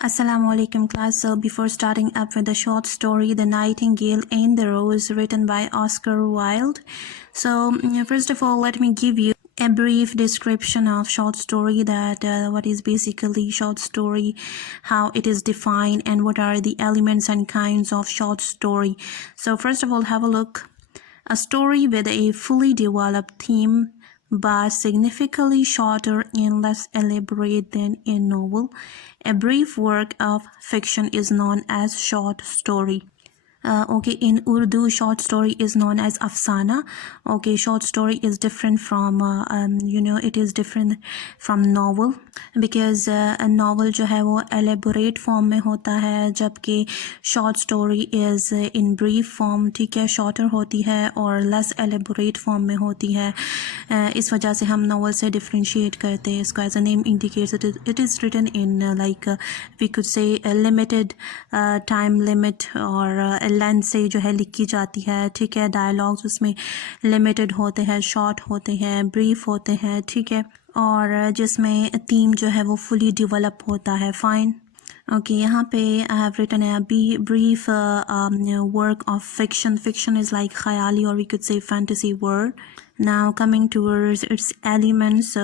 Assalamu alaikum class. So before starting up with the short story The Nightingale and the Rose, written by Oscar Wilde. So first of all, let me give you a brief description of short story, that what is basically short story, how it is defined, and what are the elements and kinds of short story. So first of all, have a look. A story with a fully developed theme but significantly shorter and less elaborate than a novel. A brief work of fiction is known as short story. Okay, in Urdu, short story is known as afsana. Okay, short story is different from it is different from novel, because a novel जो है वो elaborate form में होता है, जबकि short story is in brief form, ठीक है, shorter होती है और less elaborate form में होती है. इस वजह से हम novel से differentiate करते हैं इसको. As a name indicates, it is written in we could say a limited time limit और लेंथ से जो है लिखी जाती है, ठीक है. डायलॉग्स उसमें लिमिटेड होते हैं, शॉर्ट होते हैं, ब्रीफ होते हैं, ठीक है, और जिसमें थीम जो है वो फुली डेवलप होता है. फाइन. ओके, यहाँ पे I have written a brief work of fiction. Fiction is like ख़याली, और we could say fantasy word. Now coming towards its elements, so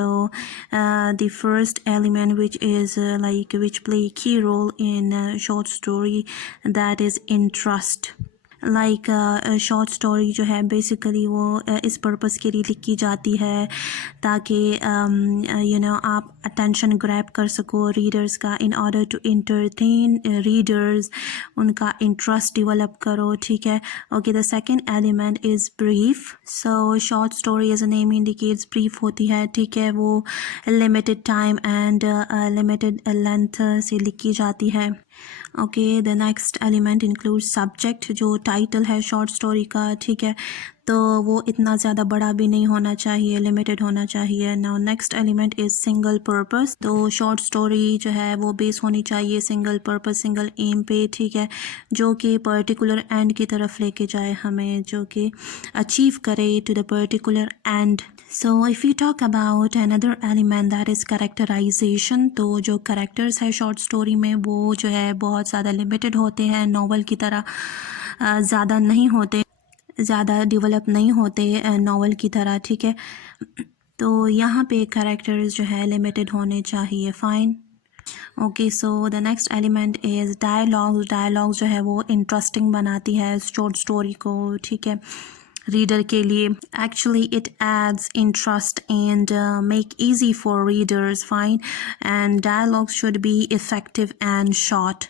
the first element which is which play a key role in short story, that is interest. Short story जो है बेसिकली वो इस पर्पस के लिए लिखी जाती है ताकि आप अटेंशन ग्रैब कर सको रीडर्स का, in order to entertain readers, उनका इंटरेस्ट डेवलप करो, ठीक है. Okay, the second element is brief. So short story as a name indicates brief होती है, ठीक है, वो limited time and limited length से लिखी जाती है. Okay, the next element include subject, जो टाइटल है शॉर्ट स्टोरी का, ठीक है, तो वो इतना ज़्यादा बड़ा भी नहीं होना चाहिए, लिमिटेड होना चाहिए. Now next element is single purpose. तो शॉर्ट स्टोरी जो है वो बेस होनी चाहिए सिंगल पर्पस, सिंगल एम पे, ठीक है, जो कि पर्टिकुलर एंड की तरफ लेके जाए हमें, जो कि अचीव करे to the particular end. So if you talk about another element, that is characterization, तो जो characters है short story में वो जो है बहुत ज़्यादा limited होते हैं, novel की तरह ज़्यादा नहीं होते, ज़्यादा develop नहीं होते novel की तरह, ठीक है. तो यहाँ पे characters जो है limited होने चाहिए. fine. Okay, so the next element is dialogues. Dialogues जो है वो इंटरेस्टिंग बनाती है शॉर्ट स्टोरी को, ठीक है, रीडर के लिए. Actually it adds interest and make easy for readers. Fine. And dialogues should be effective and short.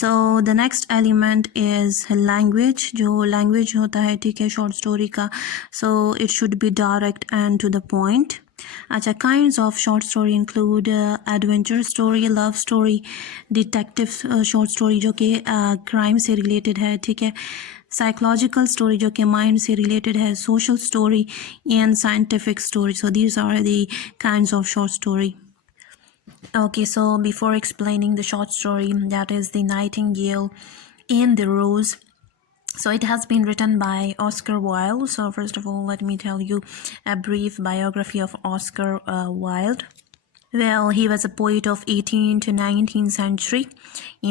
So the next element is language. जो लैंग्वेज होता है, ठीक है, शॉर्ट स्टोरी का, so it should be direct and to the point. अच्छा, kinds of short story include adventure story, love story, detective short story जो कि क्राइम से रिलेटेड है, ठीक है, साइकोलॉजिकल स्टोरी जो कि माइंड से रिलेटेड है, social story and scientific story. So these are the kinds of short story. Okay, so before explaining the short story, that is The Nightingale and the Rose, so it has been written by Oscar Wilde. So first of all, let me tell you a brief biography of Oscar Wilde. Well, he was a poet of 18th to 19th century,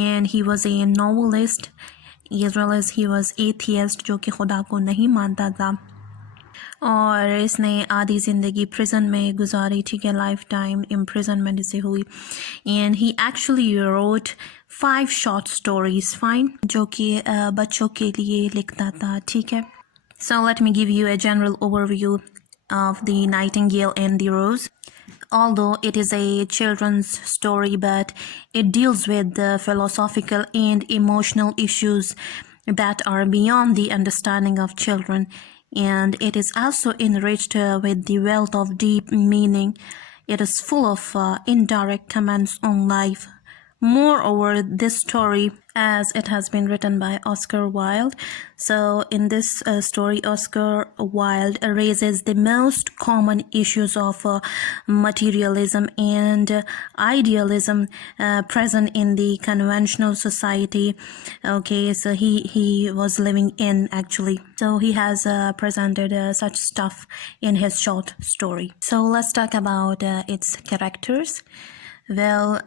and he was a novelist as well as he was atheist, जो कि खुदा को नहीं मानता था, और इसने आधी ज़िंदगी प्रिजन में गुजारी, ठीक है, लाइफ टाइम इम्प्रिजनमेंट इसे हुई. And he actually road 5 short stories. Fine, जो कि बच्चों के लिए लिखता था, ठीक है. So let me give you a general overview of The Nightingale and the Rose. Although it is a children's story, but it deals with the philosophical and emotional issues that are beyond the understanding of children, and it is also enriched with the wealth of deep meaning. It is full of indirect comments on life. Moreover, this story, as it has been written by Oscar Wilde, so in this story, Oscar Wilde raises the most common issues of materialism and idealism present in the conventional society. Okay, so he was living in, actually. So he has presented such stuff in his short story. So let's talk about its characters. Well,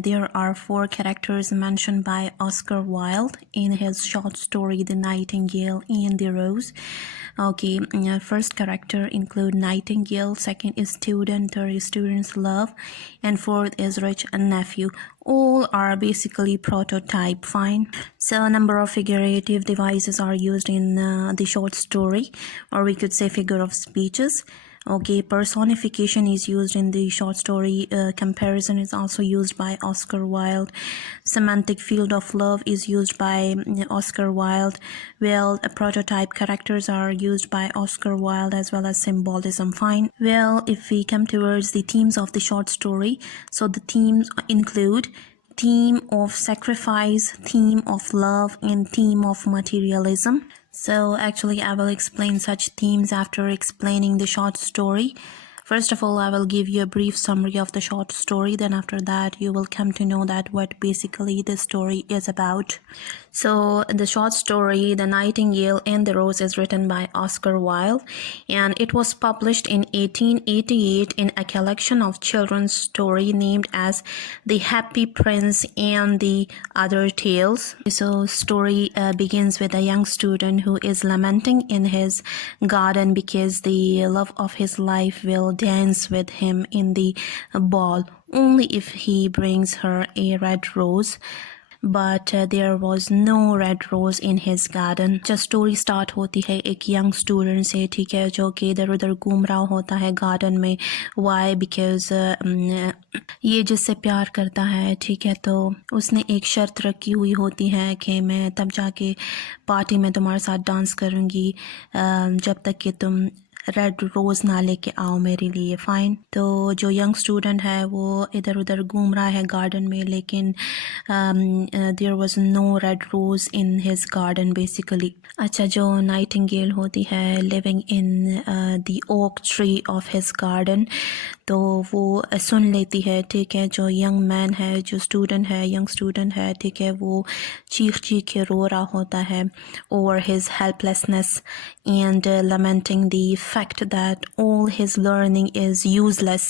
there are four characters mentioned by Oscar Wilde in his short story The Nightingale and the Rose. Okay, first character include Nightingale, second is student, third is student's love, and fourth is rich nephew. All are basically prototype, fine. So a number of figurative devices are used in the short story, or we could say figure of speeches. Okay, personification is used in the short story. Comparison is also used by Oscar Wilde. Semantic field of love is used by Oscar Wilde. Well, prototype characters are used by Oscar Wilde, as well as symbolism. Fine. Well, if we come towards the themes of the short story, so the themes include theme of sacrifice, theme of love, and theme of materialism. So actually I will explain such themes after explaining the short story. First of all, I will give you a brief summary of the short story. Then after that, you will come to know that what basically the story is about. So the short story, The Nightingale and the Rose, is written by Oscar Wilde, and it was published in 1888 in a collection of children's story named as The Happy Prince and the Other Tales. So story begins with a young student who is lamenting in his garden because the love of his life will dance with him in the ball only if he brings her a red rose. But there was no red rose in his garden. जब story start होती है एक young student से, ठीक है, जो कि इधर उधर घूम रहा होता है गार्डन में. वाई? बिकॉज ये जिससे प्यार करता है, ठीक है, तो उसने एक शर्त रखी हुई होती है कि मैं तब जाके पार्टी में तुम्हारे साथ डांस करूँगी जब तक कि तुम रेड रोज़ ना लेके आओ मेरे लिए. फ़ाइन. तो जो यंग स्टूडेंट है वो इधर उधर घूम रहा है गार्डन में, लेकिन there was no red rose in his garden basically. अच्छा, जो नाइटिंगेल होती है living in the oak tree of his garden, तो वो सुन लेती है, ठीक है, जो यंग मैन है, जो स्टूडेंट है, यंग स्टूडेंट है, ठीक है, वो चीख चीख के रो रहा होता है over his helplessness and lamenting the fact that all his learning is useless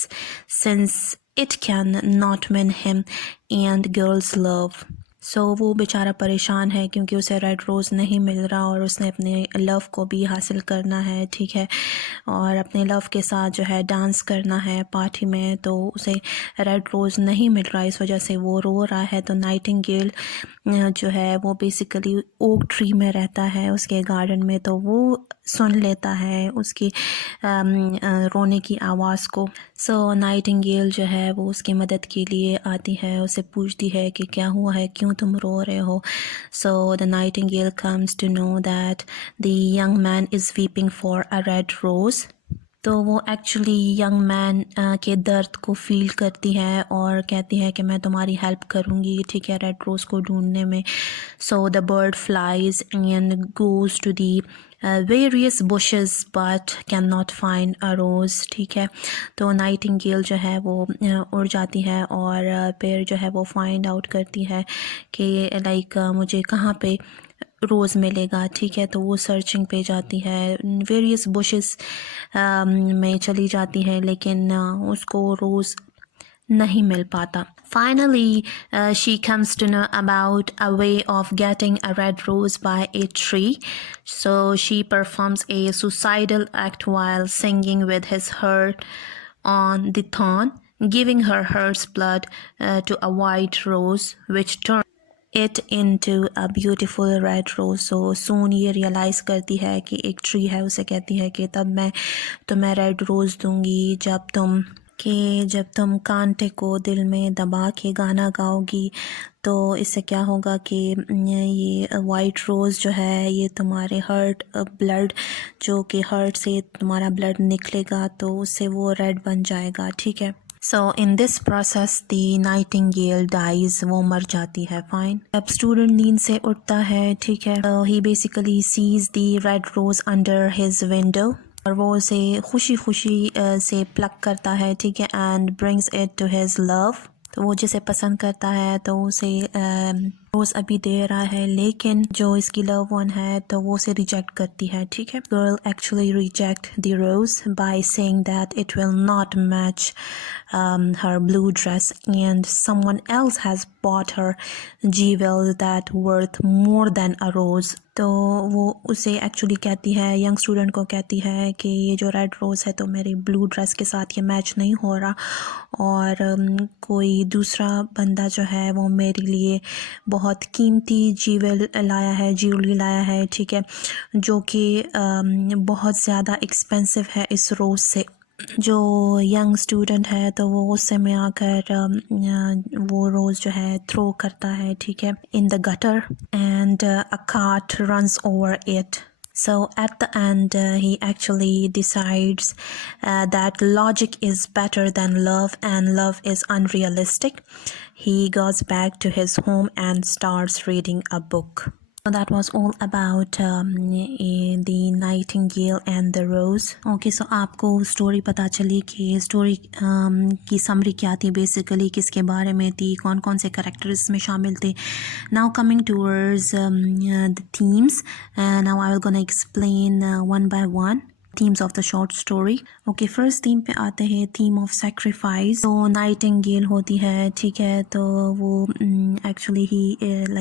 since it can not win him and girls' love. सो वो बेचारा परेशान है क्योंकि उसे रेड रोज़ नहीं मिल रहा और उसने अपने लव को भी हासिल करना है, ठीक है, और अपने लव के साथ जो है डांस करना है पार्टी में, तो उसे रेड रोज़ नहीं मिल रहा, इस वजह से वो रो रहा है. तो नाइटिंगेल जो है वो बेसिकली ओक ट्री में रहता है उसके गार्डन में, तो वो सुन लेता है उसकी रोने की आवाज़ को. सो नाइटिंगेल जो है वो उसकी मदद के लिए आती है, उसे पूछती है कि क्या हुआ है, क्यों तुम रो रहे हो. So the nightingale comes to know that the young man is weeping for a red rose. तो वो एक्चुअली यंग मैन के दर्द को फील करती है और कहती है कि मैं तुम्हारी हेल्प करूँगी, ठीक है, रेड रोज़ को ढूंढने में. So the bird flies and goes to the various bushes but can not find a rose, ठीक है. तो नाइटिंगेल जो है वो उड़ जाती है और फिर जो है वो फाइंड आउट करती है कि लाइक मुझे कहाँ पे रोज़ मिलेगा, ठीक है. तो वो सर्चिंग पे जाती है, वेरियस बुशेस में चली जाती है, लेकिन उसको रोज़ नहीं मिल पाता. Finally, she comes to know about a way of getting a red rose by a tree. So she performs a suicidal act while singing with his heart on the thorn, giving her heart's blood to a white rose, which turns it into a beautiful red rose. So soon ये realize करती है कि एक ट्री है, उसे कहती है कि तब मैं तुम्हें रेड रोज़ दूंगी जब तुम कांटे को दिल में दबा के गाना गाओगी. तो इससे क्या होगा कि ये वाइट रोज़ जो है ये तुम्हारे हर्ट ब्लड, जो कि हर्ट से तुम्हारा ब्लड निकलेगा, तो उससे वो रेड बन जाएगा, ठीक है. So in this process the nightingale dies, वो मर जाती है. फाइन. अब स्टूडेंट नींद से उठता है, ठीक है, तो he basically sees the red rose under his window, और वो उसे खुशी खुशी से प्लक करता है, ठीक है, and brings it to his love. तो वो जिसे पसंद करता है तो उसे रोज अभी दे रहा है, लेकिन जो इसकी लव वन है तो वो उसे रिजेक्ट करती है, ठीक है। Girl actually reject the rose by saying that it will not match her blue dress and someone else has bought her jewels that worth more than a rose। तो वो उसे एक्चुअली कहती है, यंग स्टूडेंट को कहती है कि ये जो रेड रोज़ है तो मेरी ब्लू ड्रेस के साथ ये मैच नहीं हो रहा, और कोई दूसरा बंदा जो है वो मेरे लिए बहुत कीमती ज्वेलरी लाया है, ठीक है, जो कि बहुत ज़्यादा एक्सपेंसिव है इस रोज़ से। जो यंग स्टूडेंट है तो वो गुस्से में आकर वो रोज़ जो है थ्रो करता है, ठीक है, in the gutter and a cart runs over it. So at the end, he actually decides that logic is better than love and love is unrealistic. He goes back to his home and starts reading a book. So that was all about the Nightingale and the Rose. Okay, so आपको स्टोरी पता चली कि स्टोरी की समरी क्या थी, बेसिकली किसके बारे में थी, कौन कौन से कैरेक्टर्स में शामिल थे। Now coming towards the themes, now I will gonna explain one by one themes of the short story. Okay, first theme पे आते हैं, theme of sacrifice। तो नाइटिंगेल होती है, ठीक है, तो वो actually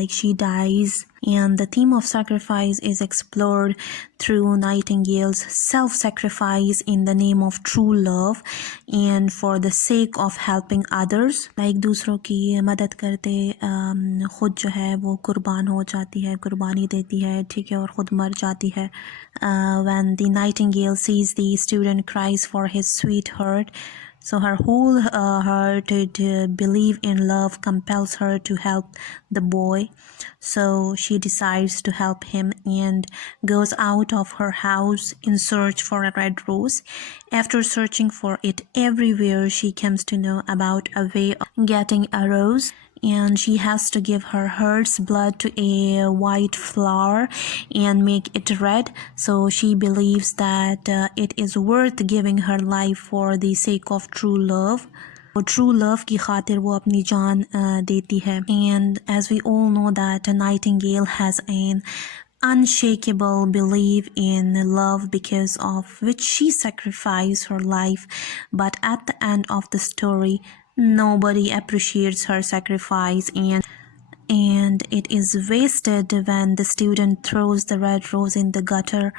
she dies, and the theme of sacrifice is explored through Nightingale's self-sacrifice in the name of true love and for the sake of helping others। like दूसरों की मदद करते खुद जो है वो कुर्बान हो जाती है, कुर्बानी देती है, ठीक है, और ख़ुद मर जाती है। when the Nightingale sees the student cries for his sweetheart, so her whole hearted belief in love compels her to help the boy. So she decides to help him and goes out of her house in search for a red rose. After searching for it everywhere, she comes to know about a way of getting a rose, and she has to give her heart's blood to a white flower and make it red. So she believes that it is worth giving her life for the sake of true love. True love की खातिर वो अपनी जान देती है। and as we all know that Nightingale has an unshakable belief in love because of which she sacrificed her life, but at the end of the story nobody appreciates her sacrifice, and it is wasted when the student throws the red rose in the gutter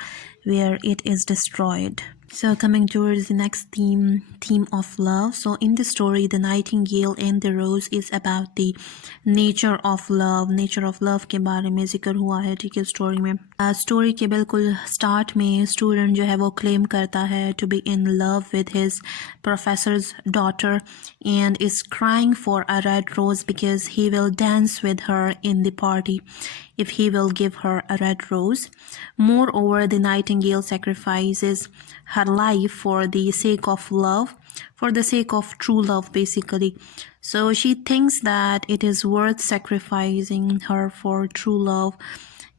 where it is destroyed. So coming towards the next theme of love. So in the story, the Nightingale and the Rose is about the nature of love। nature of love के बारे में जिक्र हुआ है, ठीक है, स्टोरी में। स्टोरी के बिल्कुल स्टार्ट में स्टूडेंट जो है वो क्लेम करता है to be in love with his professor's daughter and is crying for a red rose because he will dance with her in the party if he will give her a red rose. Moreover, the Nightingale sacrifices her life for the sake of love, for the sake of true love basically. So she thinks that it is worth sacrificing her for true love,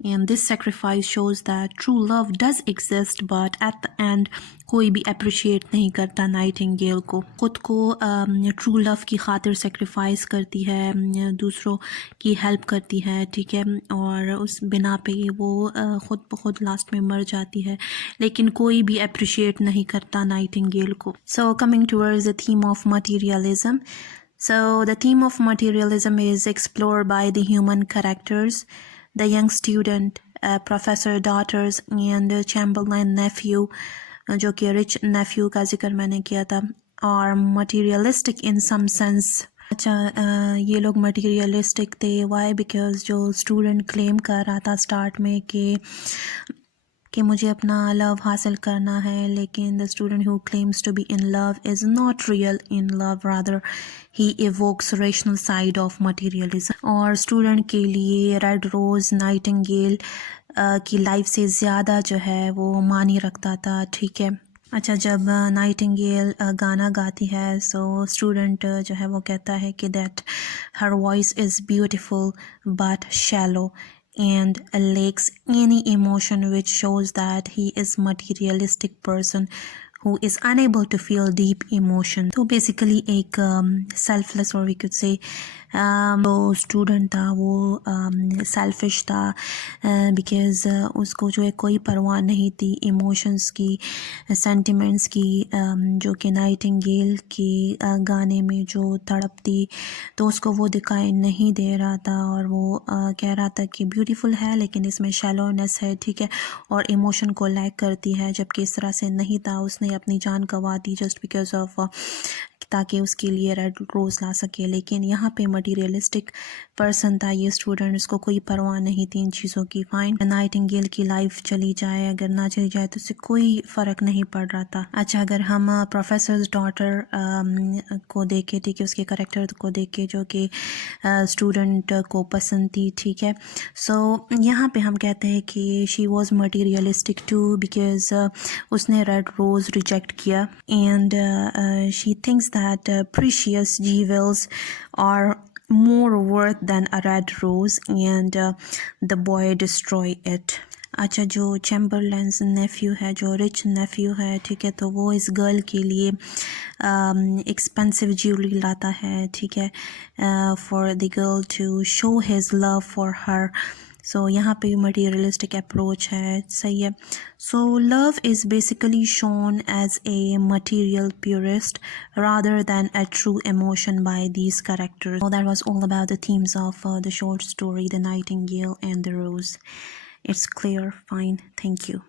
and this sacrifice shows that true love does exist, but at the end कोई भी अप्रिशिएट नहीं करता नाइटिंगेल को। ख़ुद को true love की खातिर सेक्रीफाइस करती है, दूसरों की हेल्प करती है, ठीक है, और उस बिना पे वो ख़ुद ब खुद लास्ट में मर जाती है, लेकिन कोई भी अप्रिशिएट नहीं करता नाइटिंगेल को। So coming towards the theme of materialism. So the theme of materialism is explored by the human characters, the young student, professor daughters and Chamberlain nephew, जो कि रिच नेफ्यू का जिक्र मैंने किया था, और मटीरियलिस्टिक इन सम सेंस। अच्छा, ये लोग मटीरियलिस्टिक थे वाई, बिकॉज जो स्टूडेंट क्लेम कर रहा था स्टार्ट में कि मुझे अपना लव हासिल करना है, लेकिन the student who claims to be in love is not real in love, rather he evokes rational side of materialism. और स्टूडेंट के लिए रेड रोज़ नाइटिंगेल की लाइफ से ज़्यादा जो है वो मानी रखता था, ठीक है। अच्छा, जब नाइटिंगेल गाना गाती है, सो स्टूडेंट जो है वो कहता है कि that her voice is beautiful but shallow and lacks any emotion, which shows that he is materialistic person who is unable to feel deep emotion. So basically एक selfless, or we could say जो स्टूडेंट था वो सेल्फिश था बिकॉज़ उसको जो है कोई परवाह नहीं थी इमोशंस की, सेंटिमेंट्स की, जो कि नाइटिंगेल के गाने में जो तड़प थी तो उसको वो दिखाई नहीं दे रहा था और वो कह रहा था कि ब्यूटीफुल है लेकिन इसमें शैलोनेस है, ठीक है, और इमोशन को लैक करती है, जबकि इस तरह से नहीं था। उसने अपनी जान गंवा दी जस्ट बिकॉज ऑफ ताकि उसके लिए रेड रोज़ ला सके। लेकिन यहाँ पे मटीरियलिस्टिक पर्सन था ये स्टूडेंट, उसको कोई परवाह नहीं थी इन चीज़ों की। फाइन, नाइटिंगेल की लाइफ चली जाए अगर ना चली जाए तो उससे कोई फ़र्क नहीं पड़ रहा था। अच्छा, अगर हम प्रोफेसर डॉटर को देखें, ठीक है, उसके करेक्टर को देखें जो कि स्टूडेंट को पसंद थी, ठीक है, सो यहाँ पे हम कहते हैं कि she was materialistic too because उसने रेड रोज़ रिजेक्ट किया and she thinks that precious jewels are more worth than a red rose and the boy destroy it. अच्छा, जो चैम्बरलेंस नेफ्यू है, जो रिच नेफ्यू है, ठीक है, तो वो इस गर्ल के लिए एक्सपेंसिव ज्वेलरी लाता है, ठीक है, for the girl to show his love for her. So यहाँ पे मटीरियलिस्टिक अप्रोच है, सही है। So love is basically shown as a material purist rather than a true emotion by these characters. So that was all about the themes of the short story The Nightingale and the Rose. It's clear, fine, thank you.